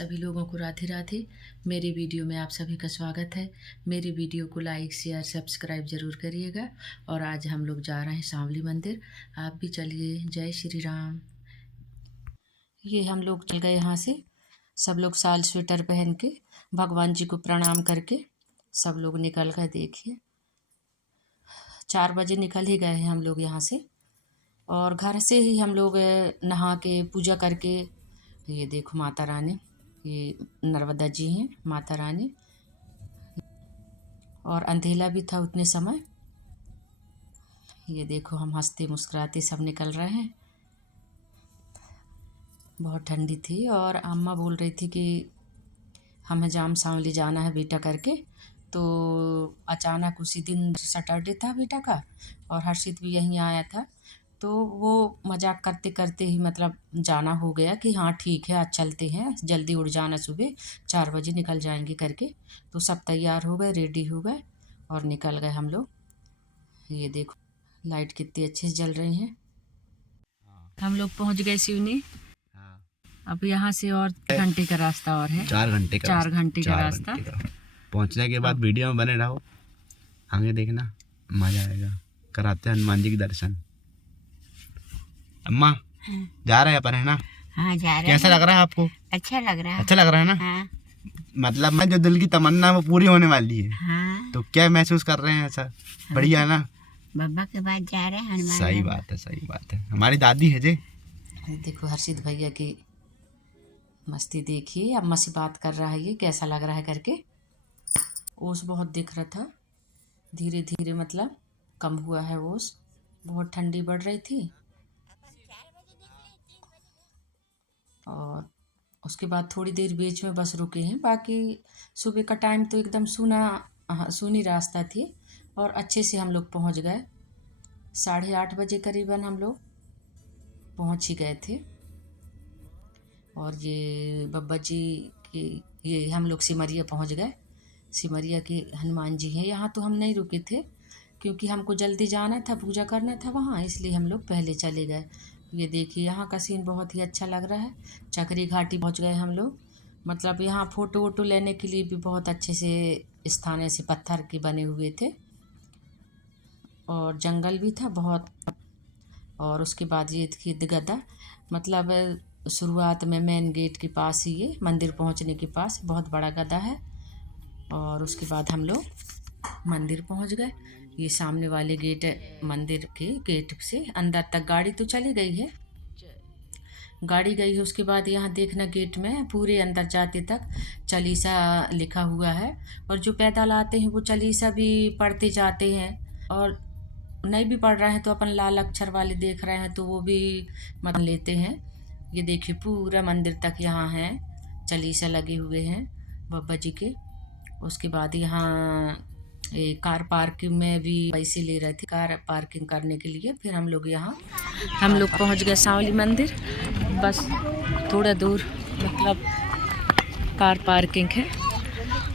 सभी लोगों को राधे राधे। मेरे वीडियो में आप सभी का स्वागत है। मेरे वीडियो को लाइक शेयर सब्सक्राइब ज़रूर करिएगा। और आज हम लोग जा रहे हैं सांवली मंदिर, आप भी चलिए। जय श्री राम। ये हम लोग चल गए यहाँ से, सब लोग साल स्वेटर पहन के भगवान जी को प्रणाम करके सब लोग निकल गए। देखिए 4 बजे निकल ही गए हैं हम लोग यहाँ से, और घर से ही हम लोग नहा के पूजा करके, ये देखो माता रानी, ये नर्मदा जी हैं माता रानी। और अंधेला भी था उतने समय। ये देखो हम हंसते मुस्कुराते सब निकल रहे हैं। बहुत ठंडी थी और अम्मा बोल रही थी कि हमें जाम सांवली जाना है बेटा करके। तो अचानक उसी दिन सैटरडे था बेटा का, और हर्षित भी यहीं आया था, तो वो मजाक करते करते ही मतलब जाना हो गया कि हाँ ठीक है आज चलते हैं, जल्दी उठ जाना, सुबह 4 बजे निकल जाएंगे करके। तो सब तैयार हो गए, रेडी हो गए और निकल गए हम लोग। ये देखो लाइट कितनी अच्छे से जल रही हैं। हम लोग पहुंच गए सिवनी। अब यहाँ से और घंटे का रास्ता और है, 4 घंटे का रास्ता। पहुँचने के बाद वीडियो में बने रहो, आगे देखना मजा आएगा। कराते हैं हनुमान जी के दर्शन। अम्मा जा रहे हैं अपन, है ना? हाँ जा रहे हैं। कैसा लग रहा है आपको? अच्छा लग रहा है। अच्छा लग रहा है ना? हाँ। मतलब मैं जो दिल की तमन्ना वो पूरी होने वाली है। हाँ। तो क्या महसूस कर रहे हैं? ऐसा बढ़िया है ना? बाबा के बाद जा रहे हैं हनुमान। सही बात है, सही बात है। हमारी दादी है जी। देखो हर्षित भैया की मस्ती देखिए, अम्मा से बात कर रहा है, ये कैसा लग रहा है करके। ओस बहुत दिख रहा था, धीरे धीरे मतलब कम हुआ है ओस। बहुत ठंडी बढ़ रही थी, और उसके बाद थोड़ी देर बीच में बस रुके हैं। बाकी सुबह का टाइम तो एकदम सूनी रास्ता थी, और अच्छे से हम लोग पहुंच गए। 8:30 बजे करीबन हम लोग पहुंच ही गए थे। और ये बब्बा जी की, ये हम लोग सिमरिया पहुंच गए। सिमरिया के हनुमान जी हैं यहाँ। तो हम नहीं रुके थे क्योंकि हमको जल्दी जाना था, पूजा करना था वहाँ, इसलिए हम लोग पहले चले गए। ये देखिए यहाँ का सीन बहुत ही अच्छा लग रहा है। चक्री घाटी पहुँच गए हम लोग। मतलब यहाँ फ़ोटो वोटो लेने के लिए भी बहुत अच्छे से स्थान ऐसे पत्थर के बने हुए थे, और जंगल भी था बहुत। और उसके बाद ये थी गदा, मतलब शुरुआत में मेन गेट के पास ही, ये मंदिर पहुँचने के पास बहुत बड़ा गदा है। और उसके बाद हम लोग मंदिर पहुँच गए। ये सामने वाले गेट, मंदिर के गेट से अंदर तक गाड़ी तो चली गई है, गाड़ी गई है। उसके बाद यहाँ देखना गेट में पूरे अंदर जाते तक चालीसा लिखा हुआ है, और जो पैदल आते हैं वो चालीसा भी पढ़ते जाते हैं, और नहीं भी पढ़ रहे हैं तो अपन लाल अक्षर वाले देख रहे हैं तो वो भी मतलब लेते हैं। ये देखिए पूरा मंदिर तक यहाँ है चालीसा लगे हुए हैं बाबा जी के। उसके बाद यहाँ कार पार्किंग में भी पैसे ले रहे थे कार पार्किंग करने के लिए। फिर हम लोग पहुँच गए सांवली मंदिर। बस थोड़ा दूर मतलब कार पार्किंग है,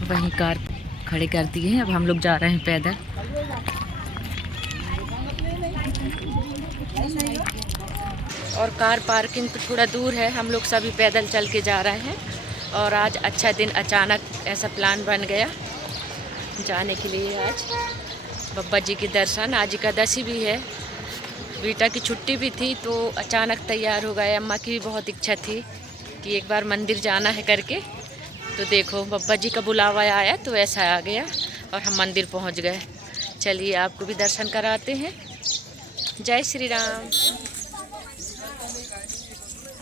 वहीं कार खड़ी कर दी है। अब हम लोग जा रहे हैं पैदल। और कार पार्किंग तो थोड़ा दूर है, हम लोग सभी पैदल चल के जा रहे हैं। और आज अच्छा दिन, अचानक ऐसा प्लान बन गया जाने के लिए। आज बब्बा जी के दर्शन, आज एकादशी भी है, बेटा की छुट्टी भी थी, तो अचानक तैयार हो गए। अम्मा की भी बहुत इच्छा थी कि एक बार मंदिर जाना है करके। तो देखो बब्बा जी का बुलावा आया तो ऐसा आ गया, और हम मंदिर पहुंच गए। चलिए आपको भी दर्शन कराते हैं। जय श्री राम।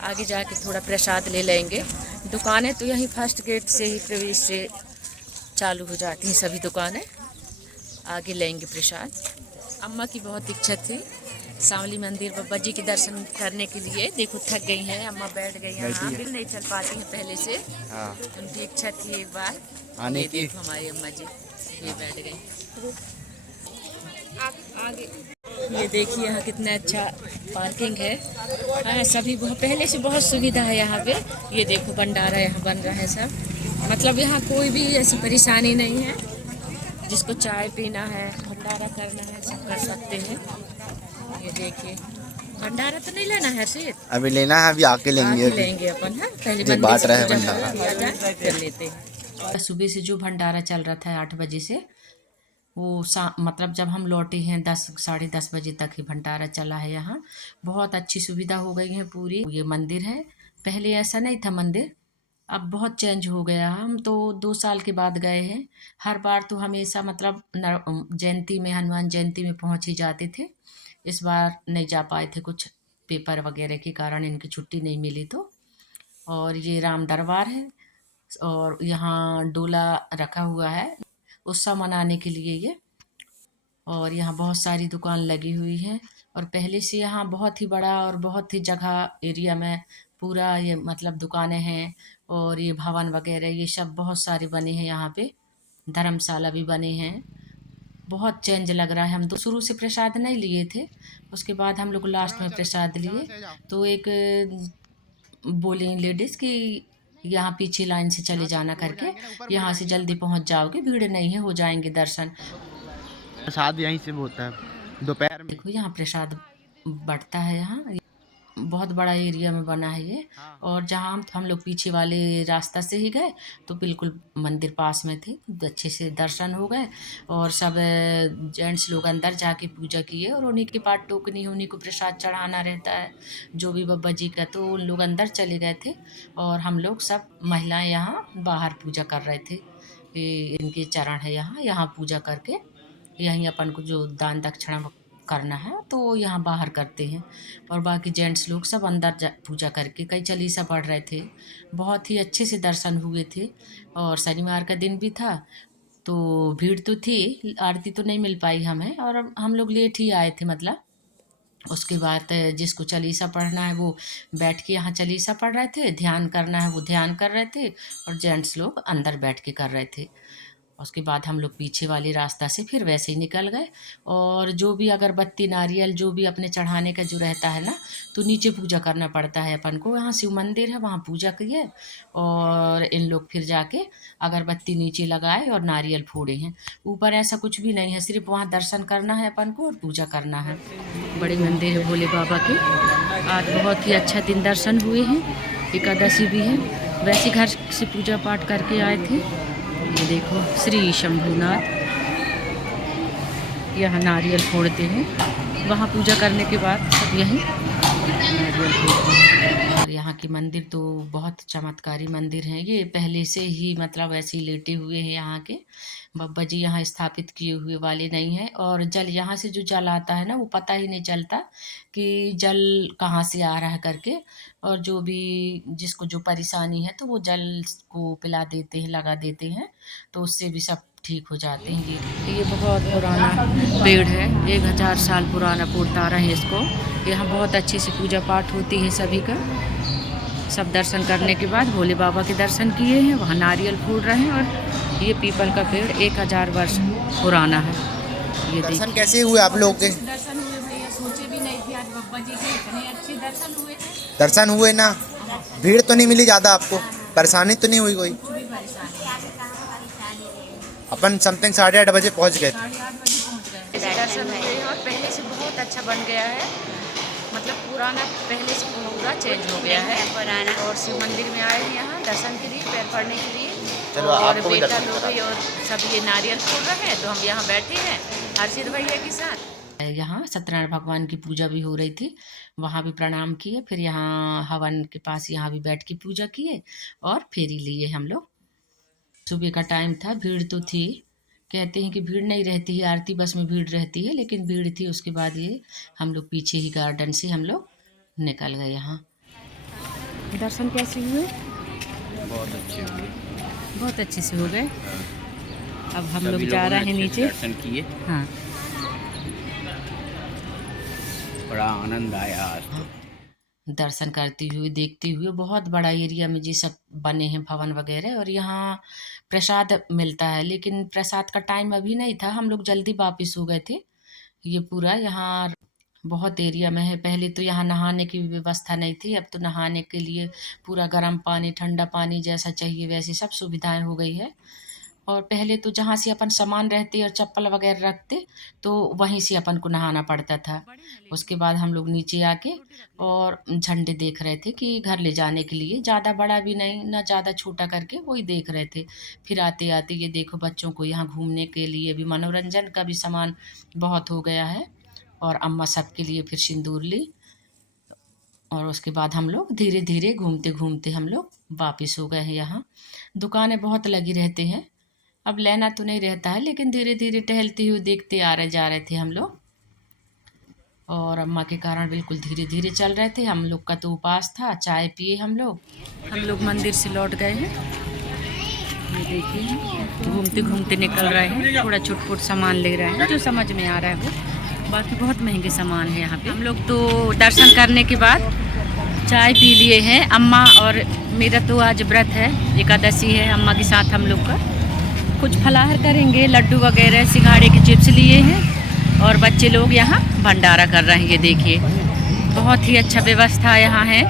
आगे जाके थोड़ा प्रसाद ले लेंगे। दुकानें तो यहीं फर्स्ट गेट से ही प्रवेश से चालू हो जाती हैं सभी दुकानें। आगे लेंगे प्रसाद। अम्मा की बहुत इच्छा थी सांवली मंदिर बब्बा जी के दर्शन करने के लिए। देखो थक गई हैं अम्मा, बैठ गई हैं, हाँ बिल नहीं चल पाती हैं पहले से। उनकी इच्छा थी एक बार आने की। देखो हमारी अम्मा जी ये बैठ गई। आगे ये देखिए यहाँ कितना अच्छा पार्किंग है। हाँ सभी पहले से बहुत सुविधा है यहाँ पे। ये देखो भंडारा यहाँ बन रहा है सब, मतलब यहाँ कोई भी ऐसी परेशानी नहीं है। जिसको चाय पीना है, भंडारा करना है, सब कर सकते हैं। ये देखिए भंडारा तो नहीं लेना है सिर्फ, अभी लेना है, अभी आके लेंगे। आके लेंगे अपन है, पहले जी, मंदिर बांट से रहे हैं पूजा भंडारा। कर लिया जाए, फिर लेते हैं। सुबह से जो भंडारा चल रहा था 8 बजे से, वो मतलब जब हम लौटे हैं 10 साढ़े 10 बजे तक ही भंडारा चला है यहाँ। बहुत अच्छी सुविधा हो गई है पूरी। ये मंदिर है, पहले ऐसा नहीं था मंदिर, अब बहुत चेंज हो गया। हम तो 2 साल के बाद गए हैं। हर बार तो हमेशा मतलब जयंती में, हनुमान जयंती में पहुँच ही जाते थे। इस बार नहीं जा पाए थे, कुछ पेपर वगैरह के कारण इनकी छुट्टी नहीं मिली तो। और ये राम दरबार है, और यहाँ डोला रखा हुआ है उत्सव मनाने के लिए ये। और यहाँ बहुत सारी दुकान लगी हुई हैं, और पहले से यहाँ बहुत ही बड़ा और बहुत ही जगह एरिया में पूरा ये मतलब दुकानें हैं, और ये भवन वगैरह ये सब बहुत सारे बने हैं यहाँ पे। धर्मशाला भी बने हैं। बहुत चेंज लग रहा है। हम तो शुरू से प्रसाद नहीं लिए थे, उसके बाद हम लोग लास्ट में प्रसाद लिए। तो एक बोली लेडीज़ कि यहाँ पीछे लाइन से चले जाना करके, यहाँ से जल्दी पहुँच जाओगे, भीड़ नहीं है, हो जाएंगे दर्शन। प्रसाद यहीं से होता है दोपहर में। देखो यहाँ प्रसाद बढ़ता है यहाँ, बहुत बड़ा एरिया में बना है ये। और जहाँ हम लोग पीछे वाले रास्ता से ही गए, तो बिल्कुल मंदिर पास में थे, अच्छे से दर्शन हो गए। और सब जेंट्स लोग अंदर जाके पूजा किए, और उन्हीं के पास टोकनी, उन्हीं को प्रसाद चढ़ाना रहता है जो भी बब्बा जी का। तो उन लोग अंदर चले गए थे, और हम लोग सब महिलाएं यहाँ बाहर पूजा कर रहे थे। इनके चरण है यहाँ, यहाँ पूजा करके यहीं अपन को जो दान दक्षिणा करना है तो यहाँ बाहर करते हैं। और बाकी जेंट्स लोग सब अंदर पूजा करके कई चालीसा पढ़ रहे थे। बहुत ही अच्छे से दर्शन हुए थे। और शनिवार का दिन भी था, तो भीड़ तो थी, आरती तो नहीं मिल पाई हमें, और हम लोग लेट ही आए थे मतलब। उसके बाद जिसको चालीसा पढ़ना है वो बैठ के यहाँ चालीसा पढ़ रहे थे, ध्यान करना है वो ध्यान कर रहे थे, और जेंट्स लोग अंदर बैठ के कर रहे थे। उसके बाद हम लोग पीछे वाले रास्ता से फिर वैसे ही निकल गए। और जो भी अगरबत्ती नारियल जो भी अपने चढ़ाने का जो रहता है ना, तो नीचे पूजा करना पड़ता है अपन को। यहाँ शिव मंदिर है, वहाँ पूजा किए, और इन लोग फिर जाके अगरबत्ती नीचे लगाए और नारियल फोड़े हैं। ऊपर ऐसा कुछ भी नहीं है, सिर्फ वहाँ दर्शन करना है अपन को और पूजा करना है। बड़े मंदिर है भोले बाबा के। आज बहुत ही अच्छा दिन दर्शन हुए हैं, एकादशी भी है। वैसे घर से पूजा पाठ करके आए थे। ये देखो श्री शंभुनाथ, यहाँ नारियल फोड़ते हैं, वहाँ पूजा करने के बाद सब यहीं नारियल फोड़ते हैं। और यहाँ के मंदिर तो बहुत चमत्कारी मंदिर हैं ये, पहले से ही मतलब ऐसे ही लेटे हुए हैं यहाँ के बब्बा जी, यहाँ स्थापित किए हुए वाले नहीं हैं। और जल यहाँ से जो जल आता है ना, वो पता ही नहीं चलता कि जल कहाँ से आ रहा है करके। और जो भी जिसको जो परेशानी है तो वो जल को पिला देते हैं, लगा देते हैं, तो उससे भी सब ठीक हो जाते हैं। ये बहुत पुराना पेड़ है, 1000 साल पुराना पुरतारा है इसको। यहाँ बहुत अच्छे से पूजा पाठ होती है सभी का। सब दर्शन करने के बाद भोले बाबा के दर्शन किए हैं, वहाँ नारियल फोड़ रहे हैं। और ये पीपल का पेड़ 1000 वर्ष पुराना है। ये दर्शन कैसे हुए आप लोगों के? दर्शन हुए भैया, सोचे भी नहीं थे आज बब्बा जी के इतने अच्छे दर्शन हुए हैं। दर्शन हुए ना? भीड़ तो नहीं मिली ज़्यादा आपको? परेशानी तो नहीं हुई कोई? अपन समथिंग 8:30 बजे पहुंच गए थे। 8:30 बजे पहुँच गए। दर्शन हुए हैं, और पहले से बहुत अच्छा बन गया है, मतलब पुराना पहले से पूरा चेंज हो गया है पुराना। और शिव मंदिर में आए हैं यहाँ दर्शन के लिए, पैर पड़ने के लिए। चलो, और आपको भी बेटा दर्शन लोग और सब ये नारियल फोड़ रहे हैं, तो हम यहाँ बैठे हैं हर्षित भैया के साथ। यहाँ सत्यनारायण भगवान की पूजा भी हो रही थी, वहाँ भी प्रणाम किए, फिर यहाँ हवन के पास यहाँ भी बैठ के पूजा किए, और फेरी लिए हम लोग। सुबह का टाइम था, भीड़ तो थी, कहते हैं कि भीड़ नहीं रहती है, आरती बस में भीड़ रहती है, लेकिन भीड़ थी। उसके बाद ये हम लोग पीछे ही गार्डन से हम लोग निकल गए। यहाँ दर्शन कैसे हुए? बहुत अच्छे हुए, बहुत अच्छे से हो गए। अब हम लोग सभी जा लोगों ने रहे हैं अच्छे से नीचे। दर्शन किए, हाँ, बड़ा आनंद आया आज तो। दर्शन करती हुई देखती हुई, बहुत बड़ा एरिया में जी सब बने हैं भवन वगैरह। और यहाँ प्रसाद मिलता है, लेकिन प्रसाद का टाइम अभी नहीं था, हम लोग जल्दी वापस हो गए थे। ये पूरा यहाँ बहुत एरिया में है। पहले तो यहाँ नहाने की व्यवस्था नहीं थी, अब तो नहाने के लिए पूरा गर्म पानी, ठंडा पानी जैसा चाहिए वैसी सब सुविधाएं हो गई है। और पहले तो जहाँ से अपन सामान रहते और चप्पल वगैरह रखते तो वहीं से अपन को नहाना पड़ता था। उसके बाद हम लोग नीचे आके और झंडे देख रहे थे कि घर ले जाने के लिए, ज़्यादा बड़ा भी नहीं ना ज़्यादा छोटा करके वही देख रहे थे। फिर आते आते ये देखो बच्चों को यहाँ घूमने के लिए भी मनोरंजन का भी सामान बहुत हो गया है। और अम्मा सबके लिए फिर सिंदूर ली और उसके बाद हम लोग धीरे धीरे घूमते घूमते हम लोग वापस हो गए हैं। यहाँ दुकानें बहुत लगी रहते हैं, अब लेना तो नहीं रहता है लेकिन धीरे धीरे टहलते हुए देखते आ रहे जा रहे थे हम लोग। और अम्मा के कारण बिल्कुल धीरे धीरे चल रहे थे। हम लोग का तो उपास था, चाय पिए हम लोग मंदिर से लौट गए हैं। ये देखिए घूमते घूमते निकल रहे हैं, थोड़ा छुटपुट सामान ले रहे हैं जो समझ में आ रहा है वो, बाकी बहुत महंगे सामान है यहाँ पे। हम लोग तो दर्शन करने के बाद चाय पी लिए हैं। अम्मा और मेरा तो आज व्रत है, एकादशी है। अम्मा के साथ हम लोग का कुछ फलाहार करेंगे, लड्डू वगैरह सिंघाड़े के चिप्स लिए हैं और बच्चे लोग यहाँ भंडारा कर रहे हैं। ये देखिए बहुत ही अच्छा व्यवस्था यहाँ है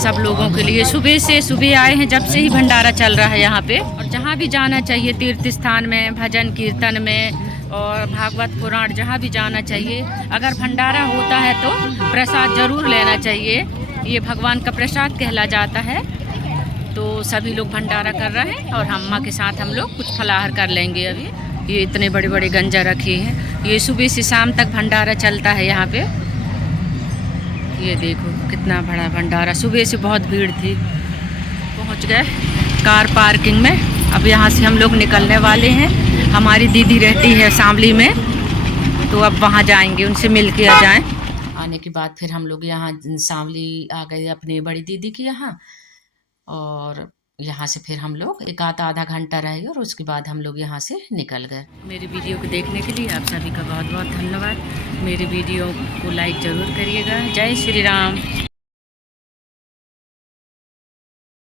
सब लोगों के लिए। सुबह आए हैं, जब से ही भंडारा चल रहा है यहाँ पे। और जहाँ भी जाना चाहिए तीर्थ स्थान में, भजन कीर्तन में और भागवत पुराण जहाँ भी जाना चाहिए, अगर भंडारा होता है तो प्रसाद जरूर लेना चाहिए। ये भगवान का प्रसाद कहला जाता है। तो सभी लोग भंडारा कर रहे हैं और अम्मा के साथ हम लोग कुछ फलाहार कर लेंगे अभी। ये इतने बड़े बड़े गंजा रखे हैं, ये सुबह से शाम तक भंडारा चलता है यहाँ पे। ये देखो कितना बड़ा भंडारा, सुबह से बहुत भीड़ थी। पहुँच गए कार पार्किंग में, अब यहाँ से हम लोग निकलने वाले हैं। हमारी दीदी रहती है शामली में, तो अब वहाँ जाएंगे, उनसे मिल के आ जाएँ। आने के बाद फिर हम लोग यहाँ शामली आ गए अपनी बड़ी दीदी के यहाँ, और यहाँ से फिर हम लोग एक आधा घंटा रहे और उसके बाद हम लोग यहाँ से निकल गए। मेरे वीडियो को देखने के लिए आप सभी का बहुत बहुत धन्यवाद। मेरे वीडियो को लाइक ज़रूर करिएगा। जय श्री राम।